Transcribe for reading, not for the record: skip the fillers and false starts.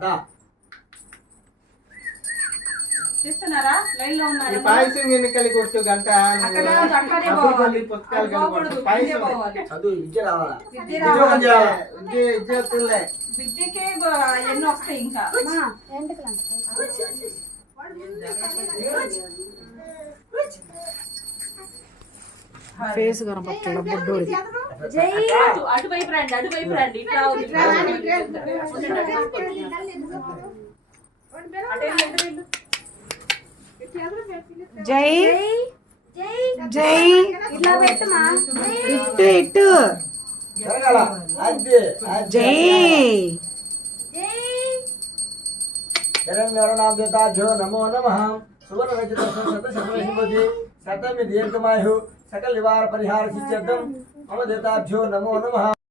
దా చూస్తున్నారా లైన్ లో ఉన్నారు పాయసం ఎన్నికలు కొట్టు గంట పుస్తకాలు పాయసం చదువు విద్య రావాలా విద్యార్థులే విద్యకే ఎన్నో వస్తాయి ఇంకా ఫేస్ కనపట్టడం బొడ్డోడి అటువైపు రండి ఇట్లా జై జై ఇట్లా పెట్టమా ఇట్టు ఇట్టు జరగాల అది జై శరణ్యరణాంతాభ్యో నమో నమః సువర్ణ రచిత శతశతమేషు శతమి దీర్ఘమాయు సకల నివార పరిహార సిద్ధ్యర్థం మమ దేవతాభ్యో నమో నమః।